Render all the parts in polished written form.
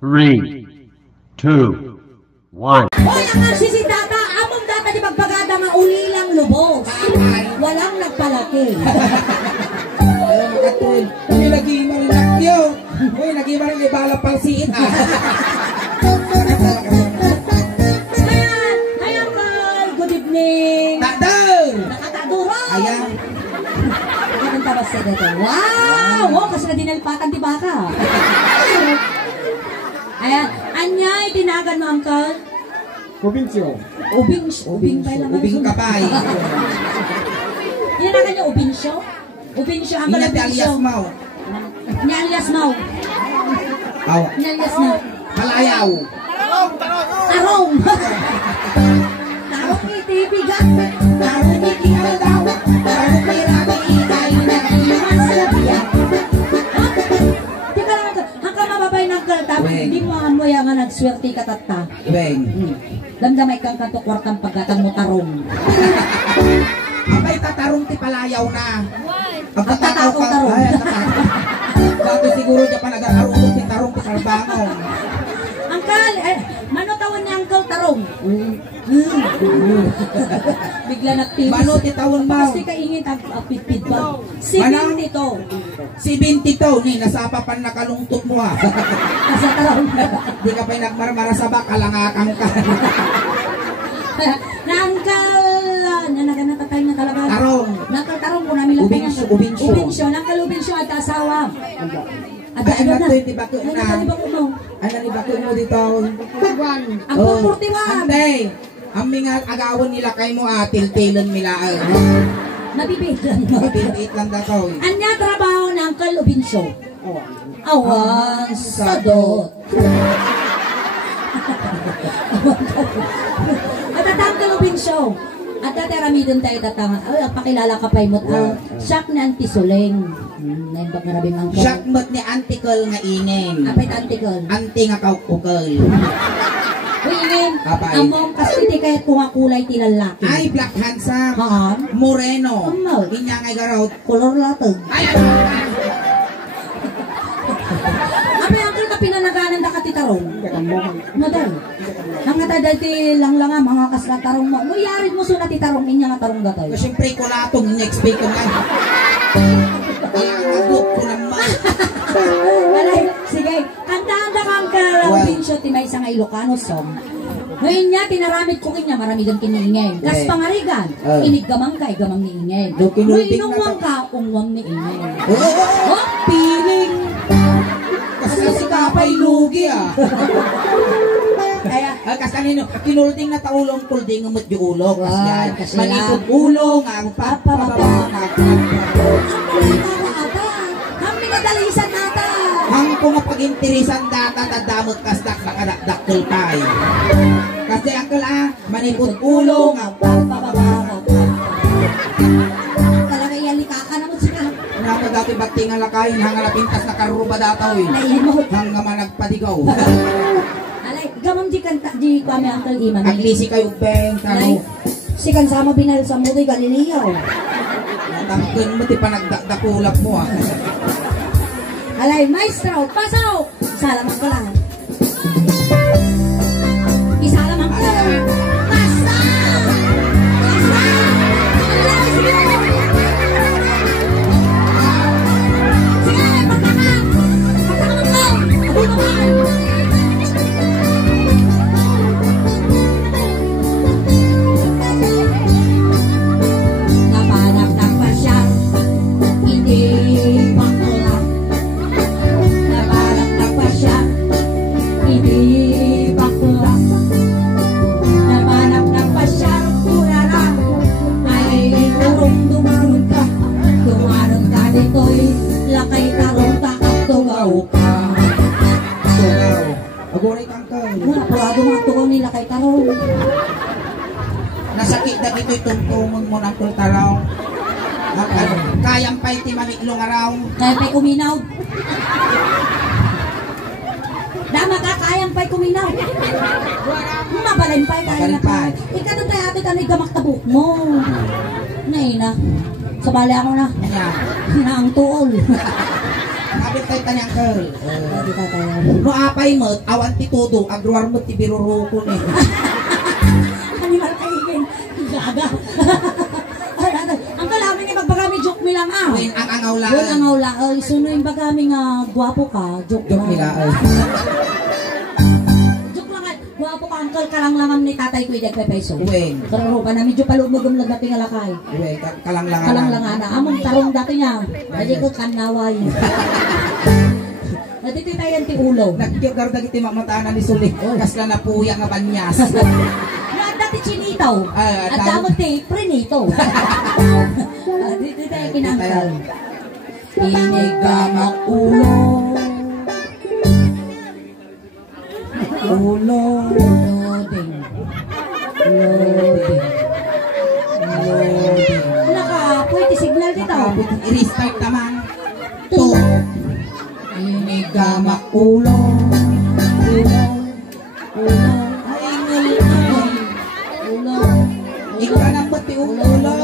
3, 2, 1. Hoy, ang nagsisi data, among data di magpagada nga ulilang lubos. Walang nagpalaki. Hindi lagi marinakyo. Uy, lagi marin ibala palsiin ah. Hi, Uncle. Good evening. Takdar! Nakataduro. Ayan. Ang tabas sa dito. Wow! Oh, kasi na dinalpatan di baka. Ayan. Anyay, tinagan mo, Uncle? Provinsyo. Ubing pa lang. Ubing kapay. Yan ang kanya, ubinsyo? Ubinsyo, Uncle, Ingat ubinsyo. alias mau. Ni alias mau. Aw. Ni alias mau. Palayaw. Tarong! Tarong itibigat. Tarong ikinaldaw. Tarong pirami kayo na iman sa biyak. Tika lang, hanggang mababay ng kaltab, hindi mo mo yan nga nagswerte katatta. Beng. Damdamay kang kanto kwartang pagkatang mo tarong. Abay tatarong ti palayaw na. Ang tatakaw tarong. Bago siguro dyan pa nag-arulong ti tarong ti kalbangong. Angkal, manotawan niya Angkal tarong. Bigla nagtilis. Mano ti tawon mo? Kasi kaingin ang pitpit ba? Sibing dito. Si Binti to, ni nasapa pa nakalungtot mo ha. Kasi tarong. Di ka pa nagmarmara sa bak, kalangakang ka. Na Angkal, nanaganatay na talaga. Tarong. Nakatarong ko namin lang. Ubinsyo. Ubinsyo. Nakalubinsyo at asawa. Ada Ay, na. nato yung tibako na. Ano ba ko mo? Ano ni bako mo dito? Ang 41. Ante, ang mga agawan nila kay mo tiltilan nila. Nabibigyan mo. Tilit lang daw. Anya trabaho ng Uncle Ubinsyo? Awan sa dot. At atang Uncle Ubinsyo. At tateramidon tayo tatangan. Ay, pakilala ka pa imot. Siyak na antisuleng. Naimbak na rabing angkol. Shakmot ni Antikol nga inin. Apit antikol. Anti nga kaukukol. Uy, Ingen. Apay. Among kasiti kaya't kumakulay tilalaki. Ay, black handsome. Haan? Moreno. Amaw. Inya nga garawt. Kolor latag. Ay, Apay, angkol ka pinanaganan da katitarong. Madal. Nangata dati lang nga mga kaslatarong mo. Muyarin mo suna titarong inya nga tarong gatay. siyempre ko latong next week ko nga. Kaya agot ko naman. Alay, sige. Kanta-kanta kang Ubinsyo ti may isang Ilocano song. Ngayon niya, tinaramid ko kanya, marami doon kiniingay. Kas pangarigan, iniggamang ka, igamang ni ingay. Ngayon umwang ka, umwang ni ingay. Oh, piling! Kasi si kapay lugi ah. Kaya, Kas kanino, kinulding na taulong kulding umot yung ulong. kasi Manipod ulong, ang papababa. kami nadalisan nata. Ang kung mapag-intirisan data, tadamot kasdak, nakadakdaktul tayo. Kasi ang kala, manipod ulong, ang papababa. Talaga iyalika ka naman sila. Ano dati bating nga lakayin, hanga napintas na karuba dataw eh. Naimot. Hanga managpadigaw. Alay, gamam di kanta, di kami Uncle Iman. Aglisi kayo, beng, Alay, kano. si kansama binal sa muto'y Galileo. Natangkin mo, di pa nagdakulap mo ah. Alay, maestro, pasok! Salamat ko lang. Isalaman ko lang. Pasok! Pasok! Alay, sige! Sige, pagtakak! Pagtakak mo! Abi mo ba? Napanap pa siya, hindi pa ko lang. Napanap pa siya, hindi bakla. Napanap pa siya, kurara. Ay, tarong dumaron ka. Dumaron ka dito'y lakay tarong ka at tungaw ka. Tungaw. Agunay kang ka. Muna, purado mga tungaw nila kay tarong. Nasakit na dito'y tungtungon mo ng kultaraw. Kayang pa iti mamiklong araw. Kaya pa'y kuminaw. Dama ka, kayang pa'y kuminaw. Mabalin pa'y, kaya na pa. Ikaw doon tayo atin ka na igamak tabuk mo. Nay na. Sa bali ako na. Kanya. Na ang tuol. Kapit tayo kanyang girl. Di tatay. No apay mo, awan ti todo, agruar mo ti birurukon eh. Animal kaigin. Gaga. Ang kalamin ni magbagami joke mi lang ah. Win ang angawlaan. Wala nga wala. Suno yung bagami nga gwapo ka. Joke Joke nila. Joke lang. Gwapo ka uncle kalanglangan ni tatay ko idag peso. Win. Pero pa na medyo palumugom lang dati nga lakay. Win, kalanglangan. Kalanglangan na. Among tarong dati niya. Dati ko kanaway. Dati tayo ti ulo. Nagkiyogar dagiti mamatanan ni Sulik. Kasla na puya nga banyas. Dati chinitaw. At damot ti prenito. Dito tayo kinangkal. Inigamak ulo. Ulo. Loading. Loading. Loading. Pwede signal dito. I-restart naman. 2. Inigamak ulo. Ulo. Ulo. Ay, ulo. Ulo. Ikaw na pati ulo.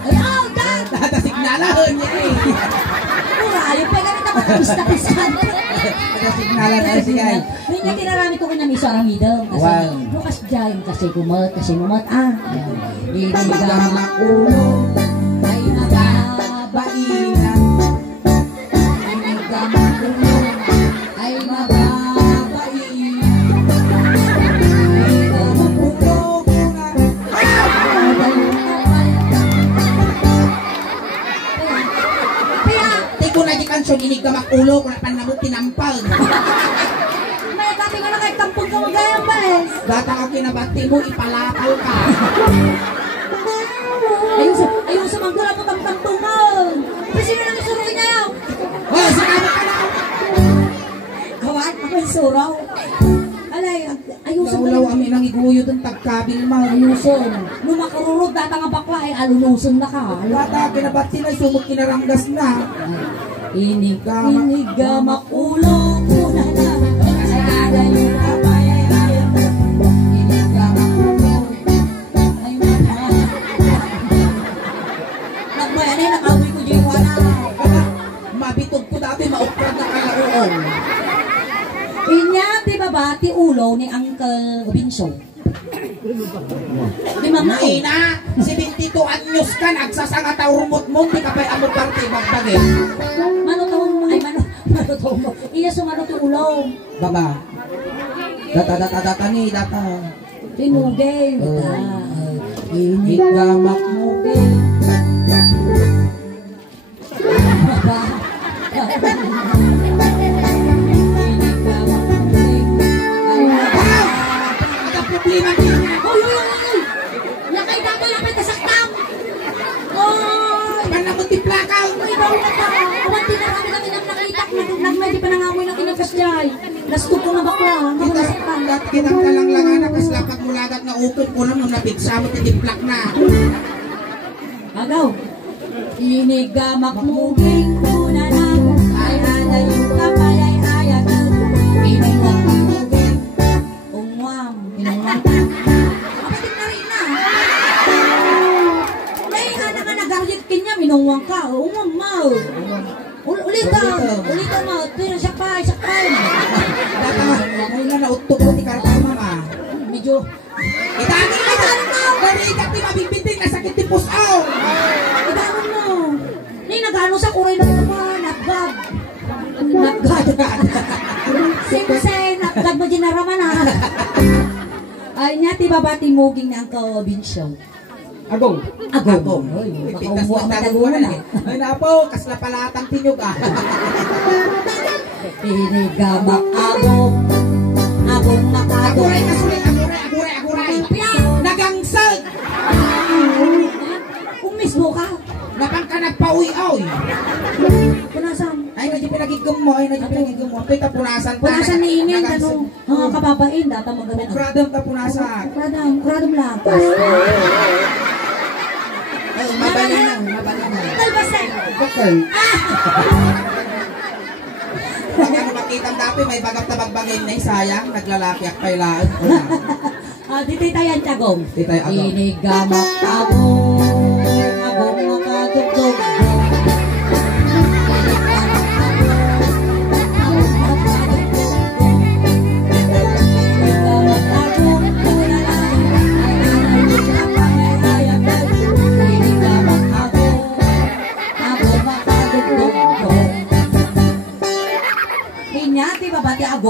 Ay, oh, dad! Natasignalan niya eh. Murayo, pa ganit ako tapis-tapisan. Natasignalan na siya eh. Hindi tinarami ko kanya miso ang hidang. Kasi bukas dyan, kasi kumot, ah. Inigamak ulo. Ay, nababainan. Inigamak ulo. Ay, nababainan. Inigamak ulo. Kung nagikansyon, inigamak ulo, kung napanamot tinampal. May dati nga na kahit tampon ka magayang ba eh. Data ka kinabati mo, ipalapal ka. Ayun sa manggula mo tamtamtungan. Pero sino nang isuroy na yun? Oh, sinabi ka na! Kawan, ako yung suraw. Alay, ayusin mo. Naulaw kami nang iguyo ng tagkabil mo. Ayusin. Nung makarurod, data nga bakla ay alulusun na ka. Data kinabati na, sumot kinaranggas na. Inigamak ulo, una na. Kasada yung kapay ay ayat. Inigamak ulo, ay mana. Nagmayan ay nakawi ko dyan wala. Mabitog ko dati, maukrad na kalaroon. Inya, di ba ba, ti ulo ni Uncle Binso? Di mama ko. Ina, 72 anyos ka, nagsasangataw rumot mo, di ka pa'y amor parte bagdagin. Mano to mo. Iya sumano ti ulo. Baba. Data ni, data. Tinugay. Inigamak mugay. Baba. Ada problema niya. Uy! Lakay dapat lapit na saktam! Uy! Panamot ti plakaw. Uy, bawal na ta! Awan tinarami kami ng nakita. Nagmedi pa nangamoy na kinakas dyan. Nastog ko na bakla. Kamu na saktam. Kitang kalanglangan na, kas lapag mulagat na ukod ko lang nung napitsa mo titiplak na. Agaw! Inigamak muging kuna na. Ay halay yung kapay ay ayat. Inigamak muging. Umwam. Inumwam. Kapatik na rin na. Ay, hana ka nag-arjit kanya. Minungwang ka. Umwam mo. Ulitan mo. Pero sakpay. Data, may na nautok ko ti karta mama. Medyo. Itangin mo! Garigat ti mabibiting na sakit ti pusaw! Ibangon mo. Ni nagano sa kuray na naman. Naggag. Siyempre, naggag mo din naraman ha. Ay niya, ti babati muging na ang ka-Binso. Agong. Ay, Pitas makaumuha na matagunan na. Ay napo, kasla palatang tinyog ah. Inigamak agong. Agong makagong. Aguray ka sulit, aguray. Nagangsag! Kung mismo ka. Napang ka nagpauy-aw. Punasan. Ay, medyo pinagigom mo. Pita punasan ta. Punasan ni Inin. Mga kababain. Data magamin. Ukradam ta punasan. Ukradam lang. Mabalin na. Talbasan. Bakal. Pag ano makitang dati, may bagap na bagbagay na sayang, naglalaki ak pailaan. Dito tayo tagong. Titay agong. Inigamak agong. Agong makatugtog.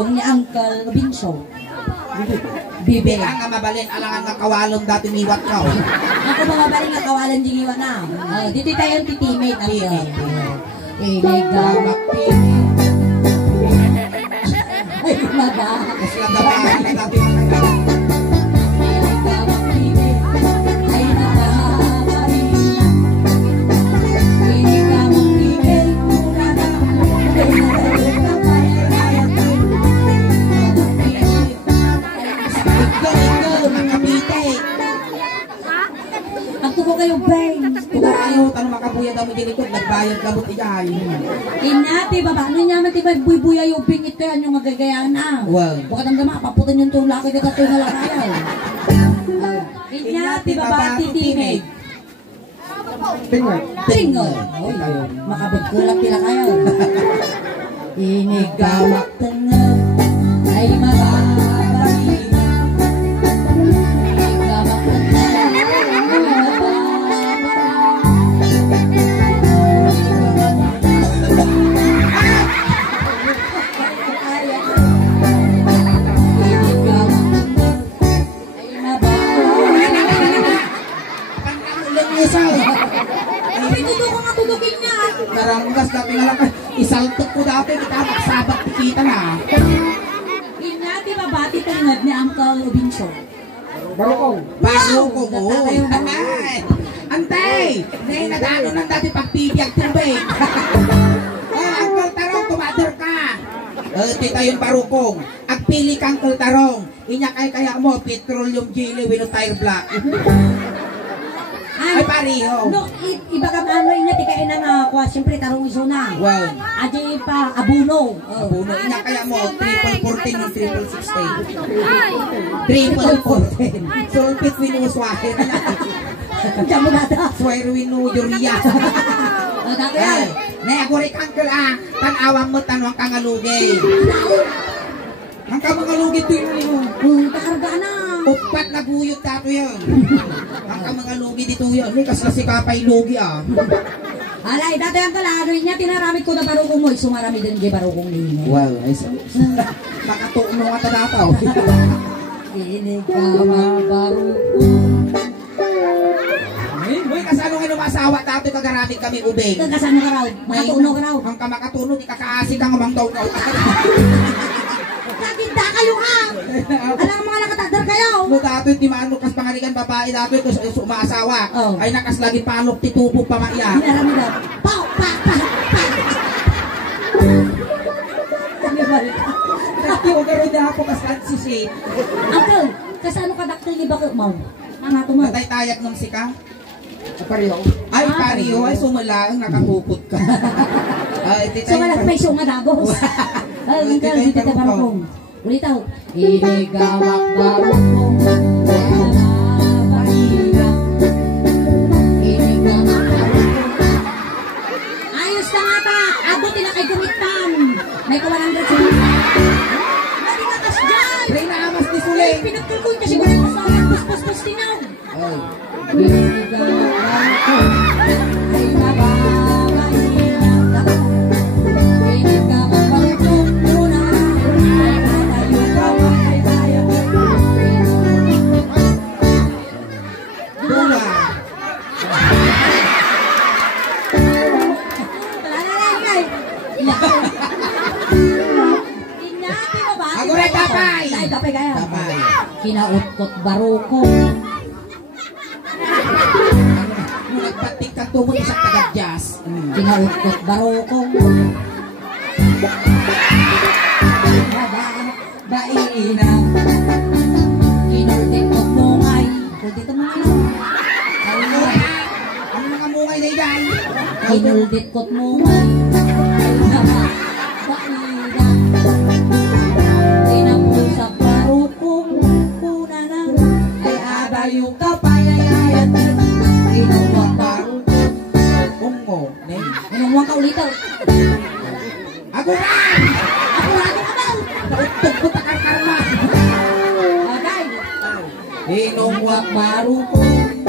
barugong ni Uncle Binso. Bibi nga mabalin alangan nga kawalong dati miwat ka. Ako mga bali nga kawalan ding iwan na. Dito tayo ang titimate ang Inigamak timid. Ay, maga. Mas lang dapat na dati mga Inigamak timid. Ay, maga. Inigamak timid. Muna na. Ay, maga. Ang tuko kayo, brain. Tuko kayo, tanong makabuya daw mo din ito, nagbayad gamot igay. Inati, baba, ano naman tiba, buy-buya yung bingit ko yan, yung magagayaan na. Wow. Bukat ang dama, paputin yung tulak, ito ka tunga lang kayo. Inati, baba, titimig. Tingol. Makabagkulak pila kayo. Inigamak tengah, ay mababali. Inigamak tengah. Naranggas dati nga lang, isaltok ko dati, kita magsabat kita na. Inati babati tungod ni Uncle Binso. Barukong, ay! Antay! Nay, nadano ng dati pagpibiyag tubig. Uncle Tarong, tumader ka! Tita yung barukong, agpili ka Uncle Tarong, inyakay kaya mo, petroleum jelly, wino tire black. Ay, pariho. No, iba ka ano ina tikain na nga, siyempre tarong iso na. Wow. Aji pa abuno. Abuno, inya kaya mo, 3.14 ng 3.16. 3.14. So, between uswahin. Diyan mo dada. Swearwin no, Yuria. Dada yan. Nayagurik Uncle tanawang mo, tanwang kangalugay. Ang kamangalugay ito yun. Takarga na. Upat na guyot tato yan. Ang kamangalugi dito yan. May kasi kapay lugi Alay, dati ang kalagay niya, tinaramit ko na barukong mo. Sumarami din di barukong nino. Wow, ay makatuon mo nga tadataw. Inigamang barukong. Uy, kasano nga lumasawa tato kagaramit kami ubeng. Kasano ka raw? Makatuno ka raw. Ang kamakatuno, di kakaasi kang umang daw ka. Naginda kayo ha! Alam mga nakatadar kayo! No, dato yung timano kas pangalikan babae dato yung sumasawa. Ay nakas lagi palok titubo pa maya. Hinarami daw. Pau! Pa! Pa! Pa! Kami balik. Dati ko garo na ako kas kansisi. Uncle, kasano ka daktil ni Bakit Mau? Ano mo? Natay tayak ng sika? Pariho. Ay, pariho. Ay, sumalang nakakupot ka. Sumalang may sunga dagos. Ay, Uncle, dito ka barukong. Ulitaw. Inigawak barukong. Inigawak barukong. Ayos na nga ta. Abutin na kay gumitan. May kawalang dito. Mati ka kas dyan. Ray na amas ni Sulay. Pinagkulkul kasi wala ko sa akin. Pus-pus-pus tinaw. Inigawak barukong. Ay mababainat ako. Inigawak barukong. Muna. Ay matayo ka ay kaya ko. Dula. Talalay. Inati mo ba? Ako rin, tapay. Ay, tapay kaya. Tapay. Kinautkot baruko. Nung nagpatik ka tumot sa taga-jazz. Kinautkot baruko. Baina. Kinautkot mungay. Dito mo ano? Ano mga mungay na yan? Kinuldikot mungay. Baina. Kinapusap barukong. Kuna na. Ay adayo ka pa. Kinuwak barukong. Ungo. Neng. Anong ka ulit daw? Ako na! Ako lagi ka daw! Nautog ko takar-karma. Agay! Inungwak Barukong.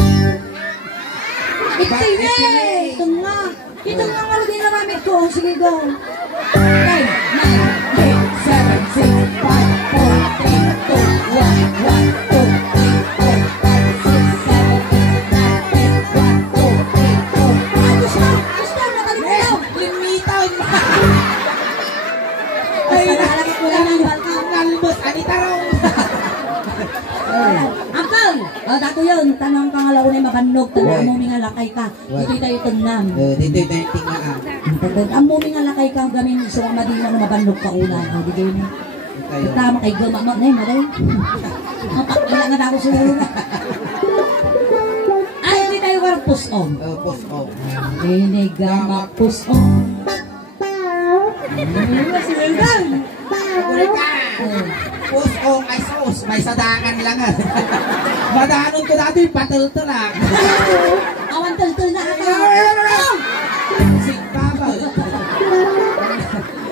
Ito eh! Ito nga! Ito nga nga din naramit ko. Sige go! 9, 9, 8, 7, Dato yun, tanang kangalaw na mabanog, tanang mo mga lakay ka, dito tayo tunam. Dito tayo tingaan. Ang mo mga lakay ka, gamin so madina na mabanog ka ulan. Dito yun. Tama kay gama mo, nay, maday. Mapakila nga ako siguro na. Ay, hindi tayo karang puson. Puson. Hindi gama puson. Si Wildan. Pusong ay sauce, may sadangan lang. Madanon ko dati, patul-tul lang. Awan tul-tul na ako. Sigpabal.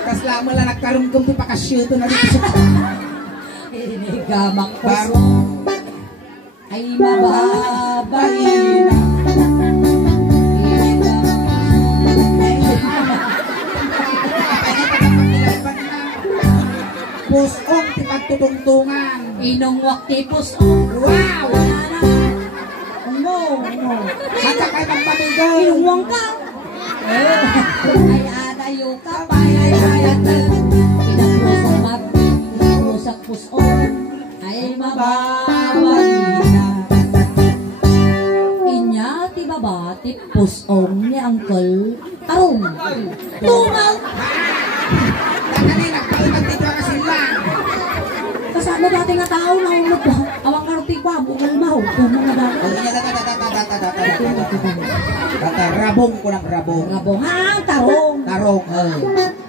Kaslamo lang nagkarungkong ti pakasyuto na dito. Inigamak pusong ay mababayin. Pusong ti pagtutungtungan. Inong wakti pusong. Wow! Ano? Matakay ng pamilya. Inuwang ka. Ay adayo ka pa. Ay ayatan. Inapuso magbi. Inapusak pusong. Ay mababalina. Inya ti babati pusong ni Uncle Tarong. Tungal. Nakali, nagpalitan dito ang silang. Kasama dati nga tao na umot ba? Awang karti pa, bukal maho. Kung mga dati. Rabong ko ng rabong. Rabong, tarong. Tarong,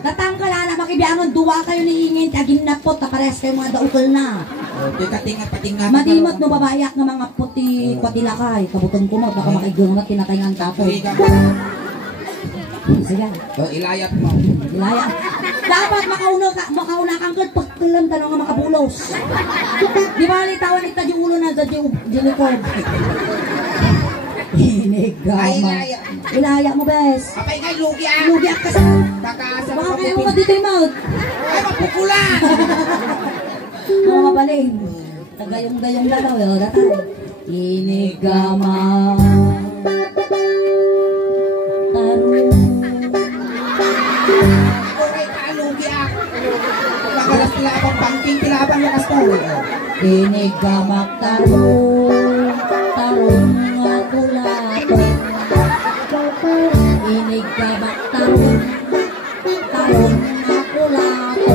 Datangkala na makibiangon, duwa kayo ni Ingin, kagin na po, tapares kayo mga daukol na. Patinga. Madimot no babayak ng mga puti, patilakay, kabutong kumot, baka makigungat, tinatayngan tapos. Sige. Ilayat mo. Ilaya. Dapat makauna kang pagkulan tanong nga makabulos. Di ba litawan ita di ulo na sa jilikod. Inigama. Ilaya mo, bes. Apay ngay, lugi ah. Lugi ak kasi. Takasa Baka kaya mo matitimod. Ay, mapukulan. Mga mabaling. Tagayong-gayong dalaw. Inigama. Oray ka, lugi ah. Pagkalas nila akong pangking kilaban lakas to. Inigamak tarong, tarong ako lato. Inigamak tarong, tarong ako lato.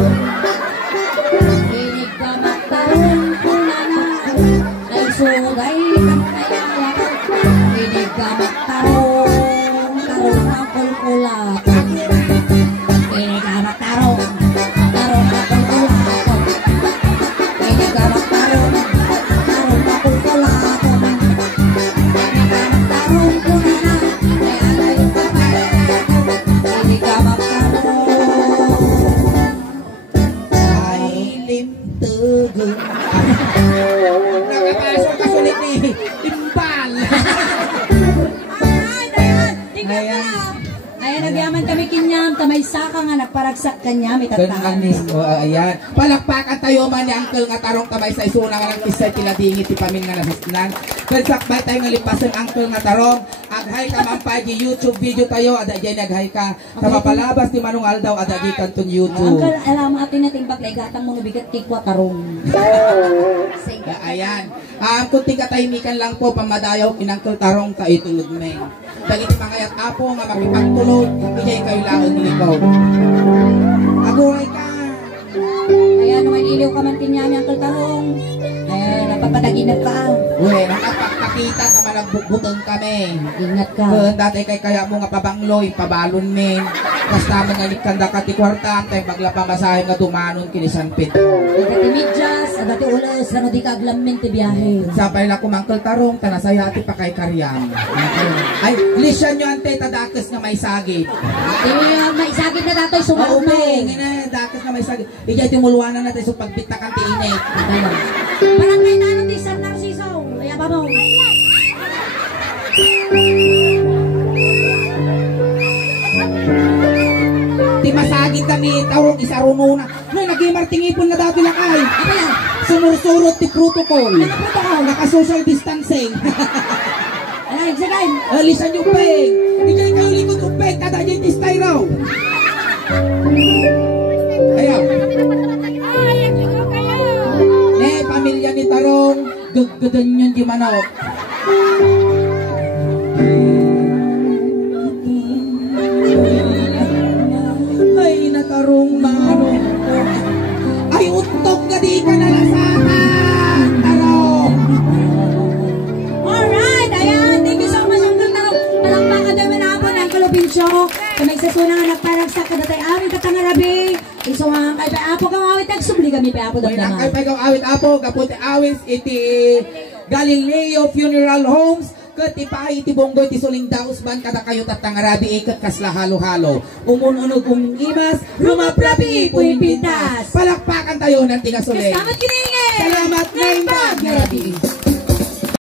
Inigamak tarong kunanan, ay sugay ang kayalakan. Inigamak tarong, tarong ako lato. Inigamak tarong, tarong ako lato. Inigamak tarong, tarong ako lato. Inigamak tarong kunanan, ay alay yung kapalato. Inigamak tarong. Ay, limtugo. Nakapasok ka sulit ni Timbal. Ayan, nagyaman kami kinyam, kamay saka nga nagparagsak kanya, may tataan. Ayan. Palakpakan tayo man ni Uncle nga tarong kamay sa isuna nga ng kisay tiladingit ti pamin nga nasisnan. Kalsakbay tayo nga lipasan Uncle nga tarong. Aghay ka mampay di YouTube video tayo, ada dyan aghay ka. Sa mapalabas ni Manong Aldaw, ada dyan kanton YouTube. Uncle, alam mo atin natin baglaygatang mo nabigat kikwa tarong. Ayan. Kunting katahimikan lang po pamadayaw kinangkol tarong ta itulog men. Dagiti mangayat apo nga makipagtulog, iyay kayo laon likaw. Aguray ka. Ayan, naman iliw ka man kinyami Uncle Tarong. Ayan, napapadaginap ka. Uy, nakapagkakita na malagbukbutong kami. Ingat ka. Dati kay kaya mo nga pabangloy, pabalon men. Basta mga likanda ka ti kwartaan, tayo paglapa masahe nga dumanon kinisanpit. Dati medyas, dati ulos, ano di ka aglamin ti biyahe. Sapay na kumangkol tarong, tanasaya ati pa kay karyam. Ay, lisyan nyo ante, tadakas nga may sagit. May sagit na dato'y sumarumaw. Ngina, dakas nga may sagit. Iyay timulwanan natin so pagbitak ang tiinit. Parang may tanong ti San Narciso. Kaya ba mo? Ti masagit kami, tarong isarununa. Nay, Agi martingipon nga dati lakay. Apa yan? Sumursurot ti protocol. Ano protocol? Naka-social distancing. Ay, sige. Alisan yung peg. Hindi kayo likod yung peg. Kada dyan yung styro. Ayaw. Pamilya ni Tarong. Gaggadan yun di manok. Ay, natarong manok. Ay, utok ka di ka nalasakan. Tarong. Alright, ayan. Thank you so much, Uncle Tarong. Palakpakan naman na po ng Kalupincho. Kung nagsasunang anak parang sa kadatay amin katangarabi. Iso nga kay Apo kang awit nagsubli kami pa Apo Kaya damdaman. kay pagaw awit Apo, kaputi awit iti Galileo Funeral Homes. Iti pahay iti bonggo iti suling daos ban kada kayo tatangarabi ikat kasla halo-halo. Umununog imas, rumaprapi ipuin pintas. Palakpakan tayo ng tiga suling. Salamat kiningin! Salamat, Naimbag!